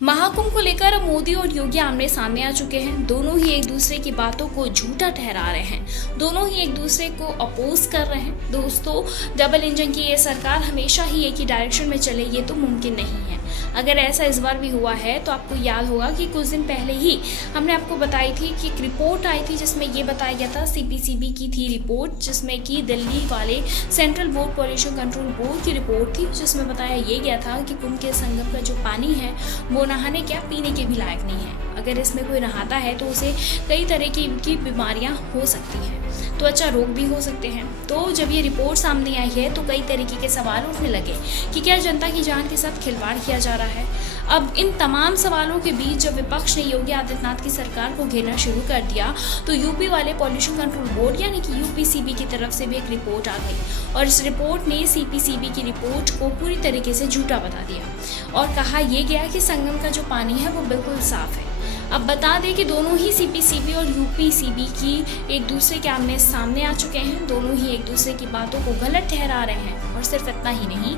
महाकुंभ को लेकर अब मोदी और योगी आमने सामने आ चुके हैं। दोनों ही एक दूसरे की बातों को झूठा ठहरा रहे हैं, दोनों ही एक दूसरे को अपोज कर रहे हैं। दोस्तों, डबल इंजन की ये सरकार हमेशा ही एक ही डायरेक्शन में चले, ये तो मुमकिन नहीं है। अगर ऐसा इस बार भी हुआ है तो आपको याद होगा कि कुछ दिन पहले ही हमने आपको बताई थी कि एक रिपोर्ट आई थी जिसमें ये बताया गया था, सीपीसीबी की थी रिपोर्ट, जिसमें कि दिल्ली वाले central board pollution control board की रिपोर्ट थी, जिसमें बताया ये गया था कि कुंभ के संगम का जो पानी है वो नहाने क्या पीने के भी लायक नहीं है। अगर इसमें कोई नहाता है तो उसे कई तरह की बीमारियां हो सकती हैं, त्वचा रोग भी हो सकते हैं। तो जब ये रिपोर्ट सामने आई है तो कई तरीके के सवाल उठने लगे कि क्या जनता की जान के साथ खिलवाड़ किया जा रहा है। अब इन तमाम सवालों के बीच जब विपक्ष ने योगी आदित्यनाथ की सरकार को घेरना शुरू कर दिया तो यूपी वाले पॉल्यूशन कंट्रोल बोर्ड यानी कि यूपीसीबी की तरफ से भी एक रिपोर्ट आ गई और इस रिपोर्ट ने सीपीसीबी की रिपोर्ट को पूरी तरीके से झूठा बता दिया और कहा यह गया कि संगम का जो पानी है वो बिल्कुल साफ है। अब बता दें कि दोनों ही सीपीसीबी और यूपीसीबी की एक दूसरे के आमने सामने आ चुके हैं, दोनों ही एक दूसरे की बातों को गलत ठहरा रहे हैं। और सिर्फ इतना ही नहीं,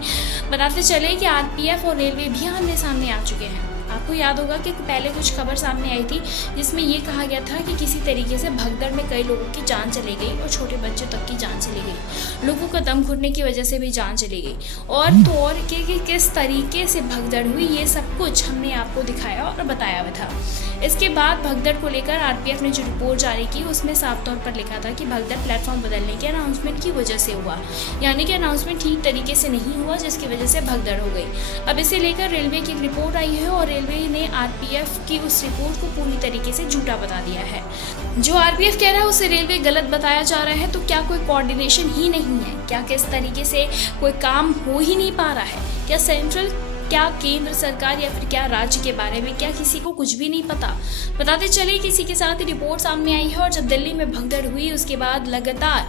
बताते चले कि आरपीएफ और रेलवे भी आमने सामने आ चुके हैं। आपको याद होगा कि पहले कुछ खबर सामने आई थी जिसमें ये कहा गया था कि किसी तरीके से भगदड़ में कई लोगों की जान चली गई और छोटे बच्चों तक की जान चली गई, लोगों का दम घुटने की वजह से भी जान चली गई। और तो और कि किस तरीके से भगदड़ हुई ये सब कुछ हमने आपको दिखाया और बताया हुआ था। इसके बाद भगदड़ को लेकर आरपीएफ ने जो रिपोर्ट जारी की उसमें साफ तौर पर लिखा था कि भगदड़ प्लेटफॉर्म बदलने के अनाउंसमेंट की वजह से हुआ, यानी कि अनाउंसमेंट ठीक तरीके से नहीं हुआ जिसकी वजह से भगदड़ हो गई। अब इसे लेकर रेलवे की एक रिपोर्ट आई है और रेलवे ने आरपीएफ की उस रिपोर्ट को पूरी तरीके से झूठा बता दिया है। जो आरपीएफ कह रहा है उसे रेलवे गलत बताया जा रहा है। तो क्या कोई कोऑर्डिनेशन ही नहीं है? क्या किस तरीके से कोई काम हो ही नहीं पा रहा है? क्या सेंट्रल, क्या केंद्र सरकार या फिर क्या राज्य के बारे में क्या किसी को कुछ भी नहीं पता? बताते चले किसी के साथ ही रिपोर्ट सामने आई है और जब दिल्ली में भगदड़ हुई उसके बाद लगातार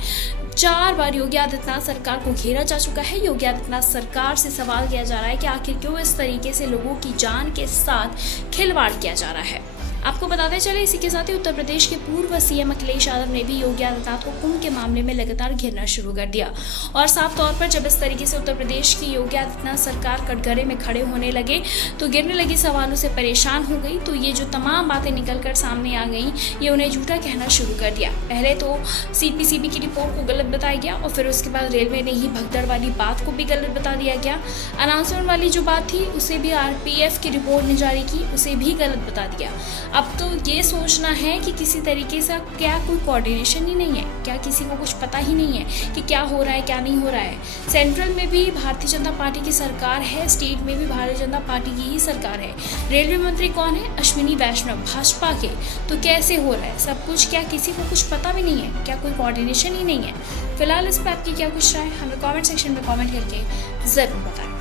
4 बार योगी आदित्यनाथ सरकार को घेरा जा चुका है। योगी आदित्यनाथ सरकार से सवाल किया जा रहा है कि आखिर क्यों इस तरीके से लोगों की जान के साथ खिलवाड़ किया जा रहा है। आपको बताते चले इसी के साथ ही उत्तर प्रदेश के पूर्व सीएम अखिलेश यादव ने भी योगी आदित्यनाथ को कुंभ के मामले में लगातार घेरना शुरू कर दिया और साफ तौर पर जब इस तरीके से उत्तर प्रदेश की योगी आदित्यनाथ सरकार कटघरे में खड़े होने लगे तो गिरने लगी सवालों से परेशान हो गई। तो ये जो तमाम बातें निकलकर सामने आ गई ये उन्हें झूठा कहना शुरू कर दिया। पहले तो सीपीसीबी की रिपोर्ट को गलत बताया गया और फिर उसके बाद रेलवे ने ही भगदड़ वाली बात को भी गलत बता दिया गया। अनाउंसमेंट वाली जो बात थी उसे भी आरपीएफ की रिपोर्ट ने जारी की, उसे भी गलत बता दिया। अब तो ये सोचना है कि किसी तरीके से क्या कोई कोऑर्डिनेशन ही नहीं है, क्या किसी को कुछ पता ही नहीं है कि क्या हो रहा है क्या नहीं हो रहा है। सेंट्रल में भी भारतीय जनता पार्टी की सरकार है, स्टेट में भी भारतीय जनता पार्टी की ही सरकार है। रेलवे मंत्री कौन है? अश्विनी वैष्णव, भाजपा के। तो कैसे हो रहा है सब कुछ? क्या किसी को कुछ पता भी नहीं है? क्या कोई कोऑर्डिनेशन ही नहीं है? फिलहाल इस पर आपकी क्या कुछ राय, हमें कॉमेंट सेक्शन में कॉमेंट करके ज़रूर बताएं।